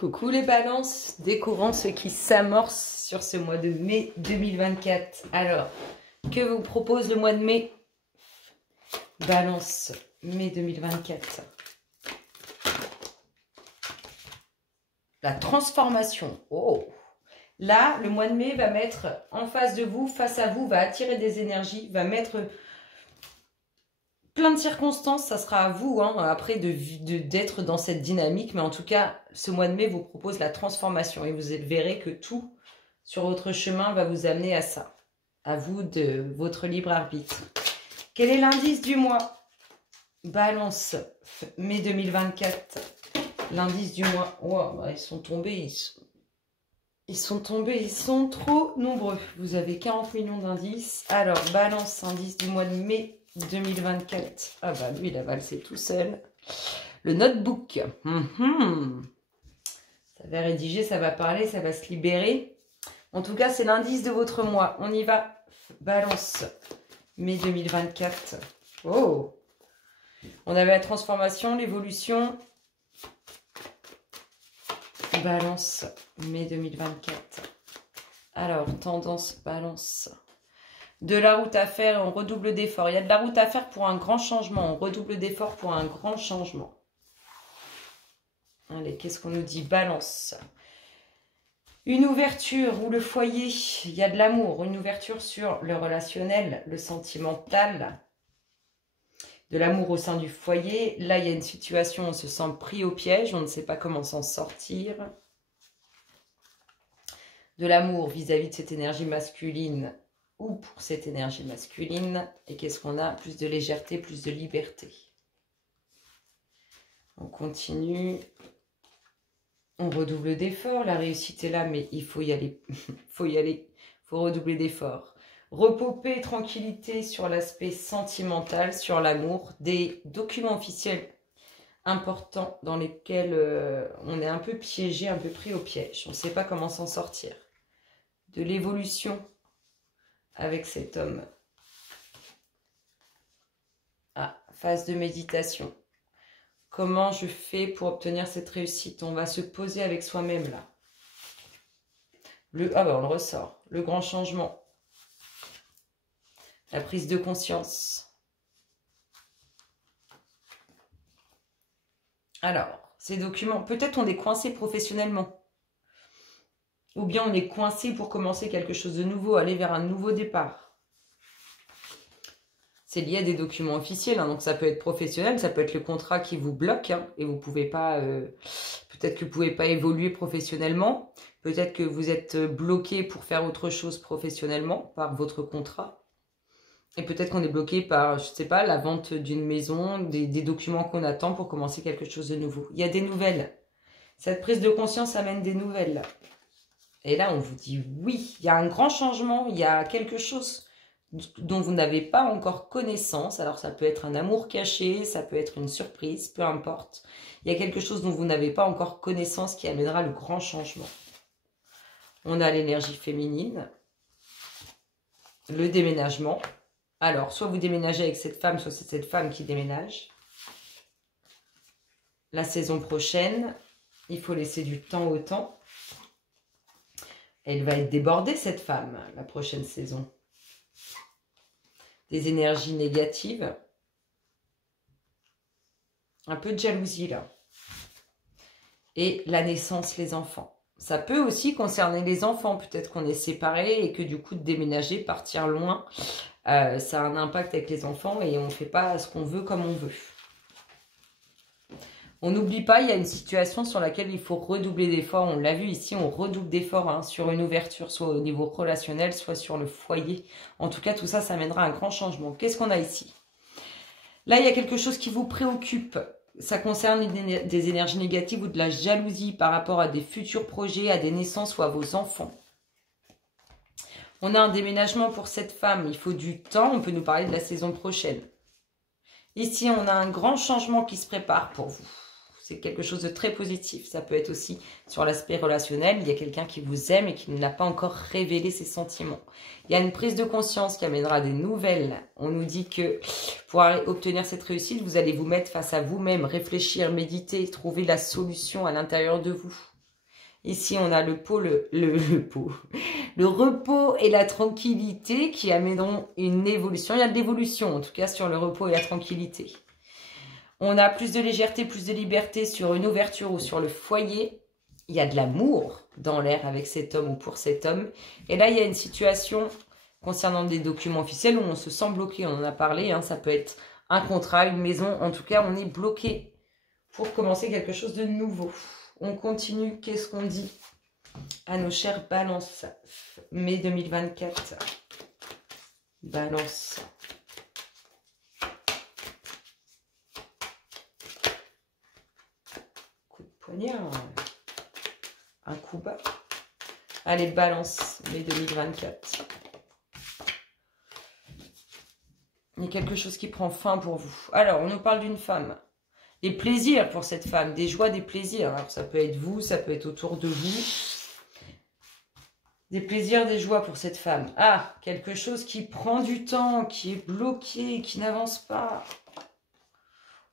Coucou les balances, découvrons ce qui s'amorce sur ce mois de mai 2024. Alors, que vous propose le mois de mai? Balance, mai 2024. La transformation. Oh! Là, le mois de mai va mettre en face de vous, face à vous, va attirer des énergies, va mettre plein de circonstances. Ça sera à vous, après, d'être dans cette dynamique. Mais en tout cas, ce mois de mai vous propose la transformation. Et vous verrez que tout sur votre chemin va vous amener à ça. À vous de votre libre arbitre. Quel est l'indice du mois? Balance, mai 2024. L'indice du mois. Oh, bah, ils sont tombés. Ils sont tombés. Ils sont trop nombreux. Vous avez 40 millions d'indices. Alors, balance, indice du mois de mai 2024. Ah bah lui, il a valsé tout seul. Le notebook. Ça va rédiger, ça va parler, ça va se libérer. En tout cas, c'est l'indice de votre mois. On y va. Balance, mai 2024. Oh! On avait la transformation, l'évolution. Balance, mai 2024. Alors, tendance, balance. De la route à faire, on redouble d'efforts. Il y a de la route à faire pour un grand changement. On redouble d'efforts pour un grand changement. Allez, qu'est-ce qu'on nous dit? Balance. Une ouverture ou le foyer, il y a de l'amour. Une ouverture sur le relationnel, le sentimental. De l'amour au sein du foyer. Là, il y a une situation, on se sent pris au piège. On ne sait pas comment s'en sortir. De l'amour vis-à-vis de cette énergie masculine ou pour cette énergie masculine. Et qu'est-ce qu'on a? Plus de légèreté, plus de liberté. On continue. On redouble d'efforts. La réussite est là, mais il faut y aller. Faut y aller. Faut redoubler d'efforts. Repos, paix, tranquillité sur l'aspect sentimental, sur l'amour. Des documents officiels importants dans lesquels on est un peu piégé, un peu pris au piège. On ne sait pas comment s'en sortir. De l'évolution avec cet homme. Ah, phase de méditation. Comment je fais pour obtenir cette réussite? On va se poser avec soi-même là. Ah bah on le ressort. Le grand changement. La prise de conscience. Alors, ces documents, peut-être on est coincé professionnellement. Ou bien on est coincé pour commencer quelque chose de nouveau, aller vers un nouveau départ. C'est lié à des documents officiels, donc ça peut être professionnel, ça peut être le contrat qui vous bloque, et vous pouvez pas, peut-être que vous pouvez pas évoluer professionnellement, peut-être que vous êtes bloqué pour faire autre chose professionnellement par votre contrat, et peut-être qu'on est bloqué par, je sais pas, la vente d'une maison, des documents qu'on attend pour commencer quelque chose de nouveau. Il y a des nouvelles. Cette prise de conscience amène des nouvelles. Et là, on vous dit oui, il y a un grand changement, il y a quelque chose dont vous n'avez pas encore connaissance. Alors, ça peut être un amour caché, ça peut être une surprise, peu importe. Il y a quelque chose dont vous n'avez pas encore connaissance qui amènera le grand changement. On a l'énergie féminine, le déménagement. Alors, soit vous déménagez avec cette femme, soit c'est cette femme qui déménage. La saison prochaine, il faut laisser du temps au temps. Elle va être débordée, cette femme, la prochaine saison. Des énergies négatives. Un peu de jalousie, là. Et la naissance, les enfants. Ça peut aussi concerner les enfants. Peut-être qu'on est séparés et que du coup, de déménager, partir loin, ça a un impact avec les enfants et on ne fait pas ce qu'on veut comme on veut. On n'oublie pas, il y a une situation sur laquelle il faut redoubler d'efforts. On l'a vu ici, on redouble d'efforts sur une ouverture, soit au niveau relationnel, soit sur le foyer. En tout cas, tout ça, ça amènera un grand changement. Qu'est-ce qu'on a ici? Là, il y a quelque chose qui vous préoccupe. Ça concerne des énergies négatives ou de la jalousie par rapport à des futurs projets, à des naissances ou à vos enfants. On a un déménagement pour cette femme. Il faut du temps. On peut nous parler de la saison prochaine. Ici, on a un grand changement qui se prépare pour vous. C'est quelque chose de très positif. Ça peut être aussi sur l'aspect relationnel. Il y a quelqu'un qui vous aime et qui n'a pas encore révélé ses sentiments. Il y a une prise de conscience qui amènera des nouvelles. On nous dit que pour obtenir cette réussite, vous allez vous mettre face à vous-même, réfléchir, méditer, trouver la solution à l'intérieur de vous. Ici, on a le repos et la tranquillité qui amèneront une évolution. Il y a de l'évolution, en tout cas, sur le repos et la tranquillité. On a plus de légèreté, plus de liberté sur une ouverture ou sur le foyer. Il y a de l'amour dans l'air avec cet homme ou pour cet homme. Et là, il y a une situation concernant des documents officiels où on se sent bloqué. On en a parlé, hein, ça peut être un contrat, une maison. En tout cas, on est bloqué pour commencer quelque chose de nouveau. On continue. Qu'est-ce qu'on dit à nos chers balances? Mai 2024. Balance. Coup de poignard. Un coup bas. Allez, balance. Mai 2024. Il y a quelque chose qui prend fin pour vous. Alors, on nous parle d'une femme. Des plaisirs pour cette femme, des joies, des plaisirs. Alors, ça peut être vous, ça peut être autour de vous. Des plaisirs, des joies pour cette femme. Ah, quelque chose qui prend du temps, qui est bloqué, qui n'avance pas.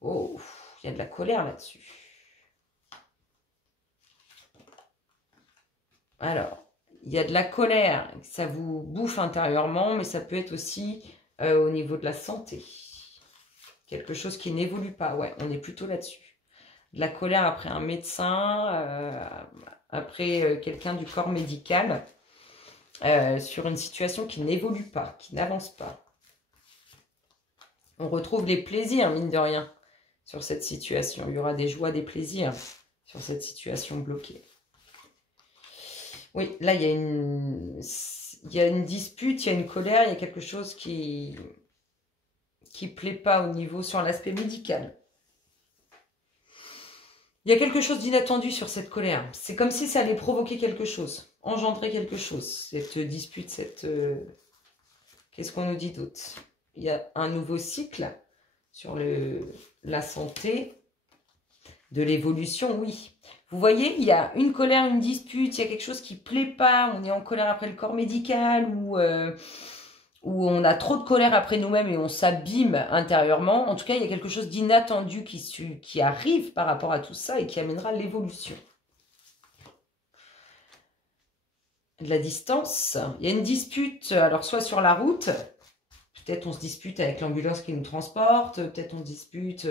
Oh, il y a de la colère là-dessus. Alors, il y a de la colère, ça vous bouffe intérieurement, mais ça peut être aussi au niveau de la santé. Quelque chose qui n'évolue pas, ouais, on est plutôt là-dessus. De la colère après un médecin, après quelqu'un du corps médical, sur une situation qui n'évolue pas, qui n'avance pas. On retrouve les plaisirs, mine de rien, sur cette situation. Il y aura des joies, des plaisirs sur cette situation bloquée. Oui, là, il y a une dispute, il y a une colère, il y a quelque chose qui plaît pas au niveau sur l'aspect médical. Il y a quelque chose d'inattendu sur cette colère. C'est comme si ça allait provoquer quelque chose, engendrer quelque chose. Cette dispute, qu'est-ce qu'on nous dit d'autre? Il y a un nouveau cycle sur la santé, de l'évolution, oui. Vous voyez, il y a une colère, une dispute, il y a quelque chose qui ne plaît pas, on est en colère après le corps médical, ou on a trop de colère après nous-mêmes et on s'abîme intérieurement. En tout cas, il y a quelque chose d'inattendu qui arrive par rapport à tout ça et qui amènera l'évolution. De la distance, il y a une dispute, alors soit sur la route, peut-être on se dispute avec l'ambulance qui nous transporte, peut-être on se dispute...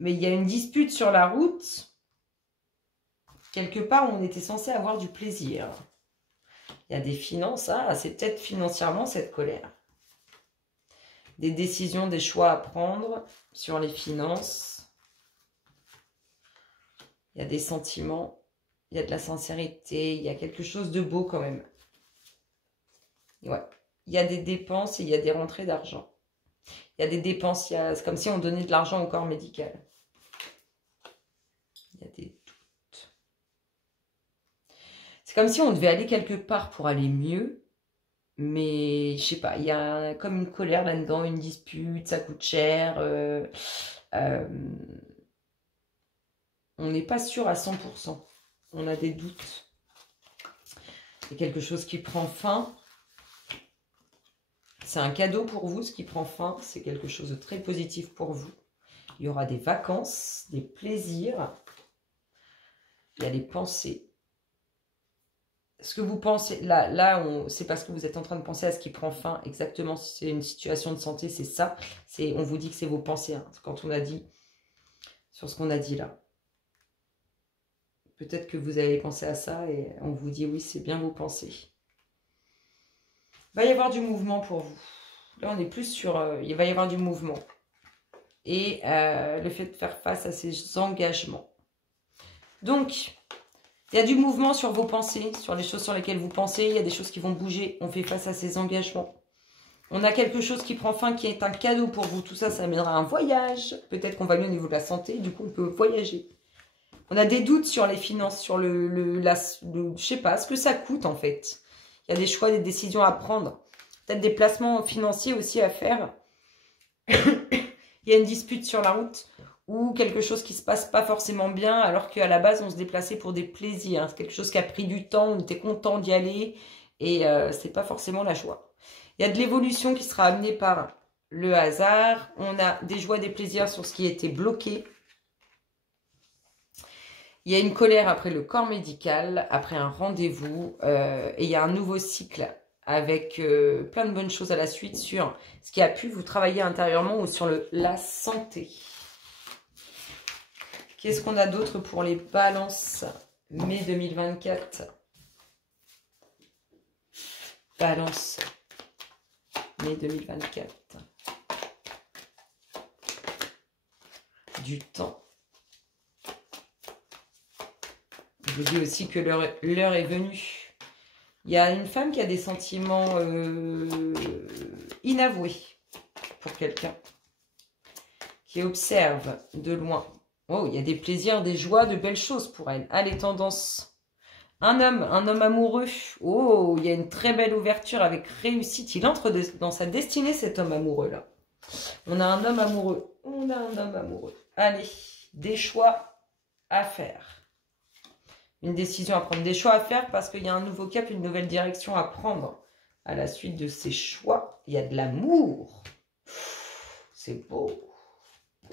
mais il y a une dispute sur la route. Quelque part, on était censé avoir du plaisir. Il y a des finances. Ah, c'est peut-être financièrement cette colère. Des décisions, des choix à prendre sur les finances. Il y a des sentiments. Il y a de la sincérité. Il y a quelque chose de beau quand même. Ouais. Il y a des dépenses et il y a des rentrées d'argent. Il y a des dépenses, c'est comme si on donnait de l'argent au corps médical. Il y a des doutes. C'est comme si on devait aller quelque part pour aller mieux, mais je sais pas, il y a comme une colère là-dedans, une dispute, ça coûte cher. On n'est pas sûr à 100%. On a des doutes. Il y a quelque chose qui prend fin. C'est un cadeau pour vous, ce qui prend fin. C'est quelque chose de très positif pour vous. Il y aura des vacances, des plaisirs. Il y a les pensées. Ce que vous pensez, là c'est parce que vous êtes en train de penser à ce qui prend fin. Exactement, si c'est une situation de santé, c'est ça. On vous dit que c'est vos pensées. Hein, quand on a dit, sur ce qu'on a dit là. Peut-être que vous avez pensé à ça et on vous dit oui, c'est bien vos pensées. Il va y avoir du mouvement pour vous. Là, on est plus sur... il va y avoir du mouvement. Et le fait de faire face à ces engagements. Donc, il y a du mouvement sur vos pensées, sur les choses sur lesquelles vous pensez. Il y a des choses qui vont bouger. On fait face à ces engagements. On a quelque chose qui prend fin, qui est un cadeau pour vous. Tout ça, ça amènera un voyage. Peut-être qu'on va mieux au niveau de la santé. Du coup, on peut voyager. On a des doutes sur les finances, sur je sais pas, ce que ça coûte en fait. Il y a des choix, des décisions à prendre. Peut-être des placements financiers aussi à faire. Il y a une dispute sur la route ou quelque chose qui ne se passe pas forcément bien alors qu'à la base, on se déplaçait pour des plaisirs. C'est quelque chose qui a pris du temps, on était content d'y aller et ce n'est pas forcément la joie. Il y a de l'évolution qui sera amenée par le hasard. On a des joies, des plaisirs sur ce qui était bloqué. Il y a une colère après le corps médical, après un rendez-vous, et il y a un nouveau cycle avec plein de bonnes choses à la suite sur ce qui a pu vous travailler intérieurement ou sur la santé. Qu'est-ce qu'on a d'autre pour les balances mai 2024? Balance mai 2024. Du temps. Je vous dis aussi que l'heure est venue. Il y a une femme qui a des sentiments inavoués pour quelqu'un. Qui observe de loin. Oh, il y a des plaisirs, des joies, de belles choses pour elle. Allez, tendance. Un homme amoureux. Oh, il y a une très belle ouverture avec réussite. Il entre dans sa destinée, cet homme amoureux-là. On a un homme amoureux. On a un homme amoureux. Allez, des choix à faire. Une décision à prendre. Des choix à faire parce qu'il y a un nouveau cap, une nouvelle direction à prendre. À la suite de ces choix, il y a de l'amour. C'est beau.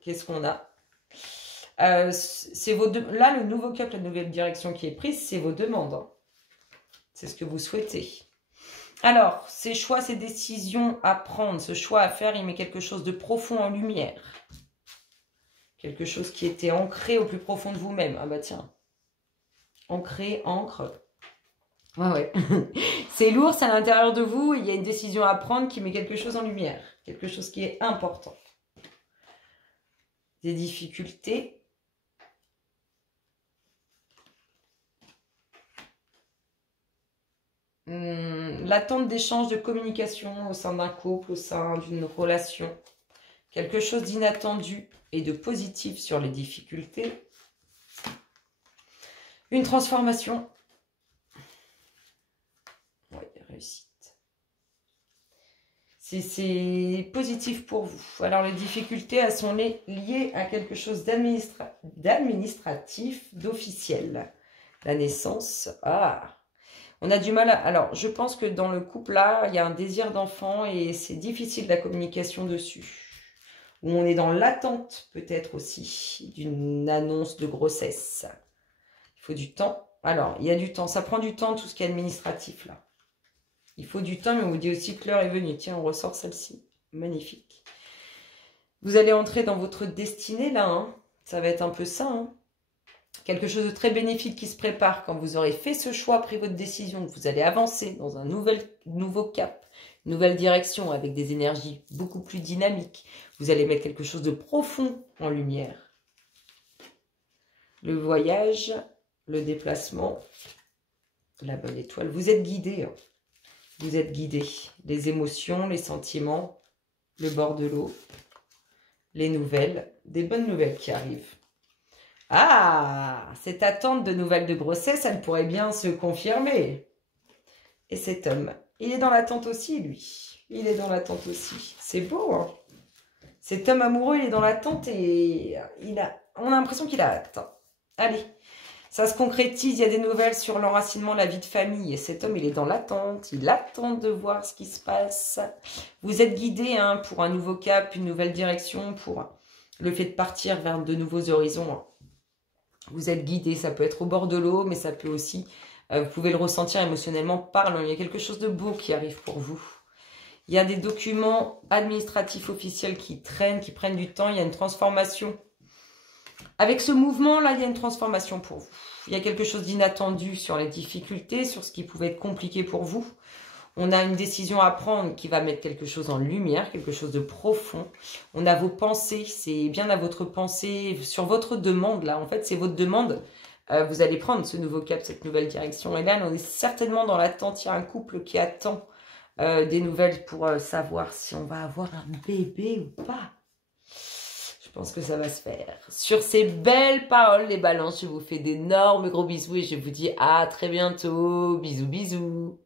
Qu'est-ce qu'on a? Là, le nouveau cap, la nouvelle direction qui est prise, c'est vos demandes. Hein. C'est ce que vous souhaitez. Alors, ces choix, ces décisions à prendre, ce choix à faire, il met quelque chose de profond en lumière. Quelque chose qui était ancré au plus profond de vous-même. Ah bah tiens. Ancré, encre. Ouais. C'est lourd, c'est à l'intérieur de vous. Il y a une décision à prendre qui met quelque chose en lumière. Quelque chose qui est important. Des difficultés. L'attente d'échange de communication au sein d'un couple, au sein d'une relation. Quelque chose d'inattendu et de positif sur les difficultés. Une transformation. Oui, réussite. C'est positif pour vous. Alors, les difficultés, elles sont liées à quelque chose d'administratif, d'officiel. La naissance. Ah, on a du mal à... Alors, je pense que dans le couple, là, il y a un désir d'enfant et c'est difficile la communication dessus. Ou on est dans l'attente, peut-être aussi, d'une annonce de grossesse. Il faut du temps. Alors, il y a du temps. Ça prend du temps, tout ce qui est administratif, là. Il faut du temps, mais on vous dit aussi que l'heure est venue. Tiens, on ressort celle-ci. Magnifique. Vous allez entrer dans votre destinée, là. Hein. Ça va être un peu ça. Hein. Quelque chose de très bénéfique qui se prépare quand vous aurez fait ce choix, pris votre décision. Vous allez avancer dans un nouveau cap, une nouvelle direction avec des énergies beaucoup plus dynamiques. Vous allez mettre quelque chose de profond en lumière. Le voyage, le déplacement, la bonne étoile. Vous êtes guidé. Hein. Vous êtes guidé. Les émotions, les sentiments, le bord de l'eau, les nouvelles, des bonnes nouvelles qui arrivent. Ah, cette attente de nouvelles de grossesse, elle pourrait bien se confirmer. Et cet homme, il est dans l'attente aussi, lui. Il est dans l'attente aussi. C'est beau, hein. Cet homme amoureux, il est dans l'attente et on a l'impression qu'il a hâte. Allez, ça se concrétise, il y a des nouvelles sur l'enracinement, la vie de famille. Et cet homme, il est dans l'attente, il attend de voir ce qui se passe. Vous êtes guidé hein, pour un nouveau cap, une nouvelle direction, pour le fait de partir vers de nouveaux horizons. Vous êtes guidé, ça peut être au bord de l'eau, mais ça peut aussi, vous pouvez le ressentir émotionnellement parlant. Il y a quelque chose de beau qui arrive pour vous. Il y a des documents administratifs officiels qui traînent, qui prennent du temps. Il y a une transformation. Avec ce mouvement-là, il y a une transformation pour vous. Il y a quelque chose d'inattendu sur les difficultés, sur ce qui pouvait être compliqué pour vous. On a une décision à prendre qui va mettre quelque chose en lumière, quelque chose de profond. On a vos pensées, c'est bien à votre pensée, sur votre demande là. En fait, c'est votre demande. Vous allez prendre ce nouveau cap, cette nouvelle direction. Et là, on est certainement dans l'attente. Il y a un couple qui attend des nouvelles pour savoir si on va avoir un bébé ou pas. Je pense que ça va se faire. Sur ces belles paroles, les balances, je vous fais d'énormes gros bisous et je vous dis à très bientôt. Bisous, bisous.